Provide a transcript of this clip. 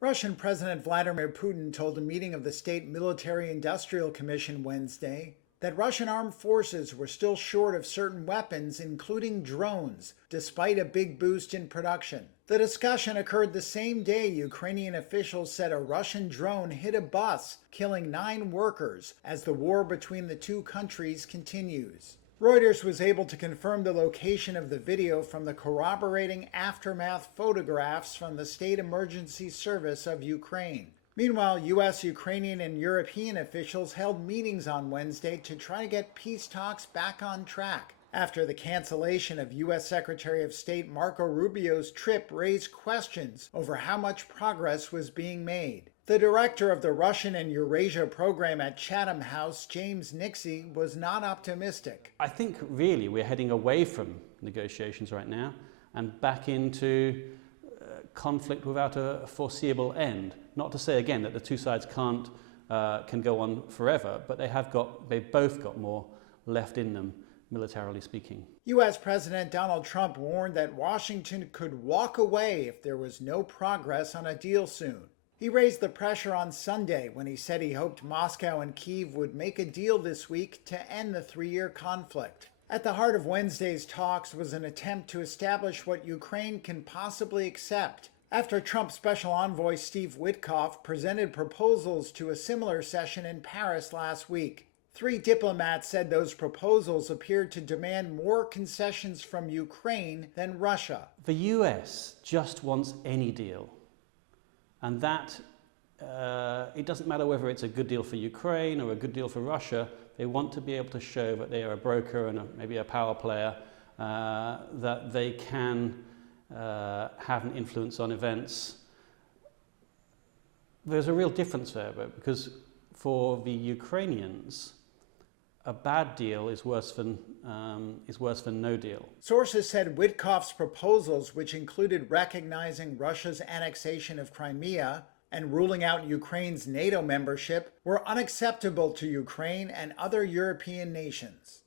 Russian President Vladimir Putin told a meeting of the State Military-Industrial Commission Wednesday that Russian armed forces were still short of certain weapons, including drones, despite a big boost in production. The discussion occurred the same day Ukrainian officials said a Russian drone hit a bus, killing 9 workers, as the war between the two countries continues. Reuters was able to confirm the location of the video from the corroborating aftermath photographs from the State Emergency Service of Ukraine. Meanwhile, U.S., Ukrainian, and European officials held meetings on Wednesday to try to get peace talks back on track, after the cancellation of U.S. Secretary of State Marco Rubio's trip raised questions over how much progress was being made. The director of the Russian and Eurasia program at Chatham House, James Nixey, was not optimistic. I think really we're heading away from negotiations right now and back into conflict without a foreseeable end. Not to say again that the two sides can go on forever, but they've both got more left in them, militarily speaking. U.S. President Donald Trump warned that Washington could walk away if there was no progress on a deal soon. He raised the pressure on Sunday when he said he hoped Moscow and Kyiv would make a deal this week to end the 3-year conflict. At the heart of Wednesday's talks was an attempt to establish what Ukraine can possibly accept, after Trump Special Envoy Steve Witkoff presented proposals to a similar session in Paris last week. 3 diplomats said those proposals appeared to demand more concessions from Ukraine than Russia. The US just wants any deal. And that, it doesn't matter whether it's a good deal for Ukraine or a good deal for Russia, they want to be able to show that they are a broker and maybe a power player, that they can have an influence on events. There's a real difference there, because for the Ukrainians, a bad deal is worse than no deal. Sources said Witkoff's proposals, which included recognizing Russia's annexation of Crimea and ruling out Ukraine's NATO membership, were unacceptable to Ukraine and other European nations.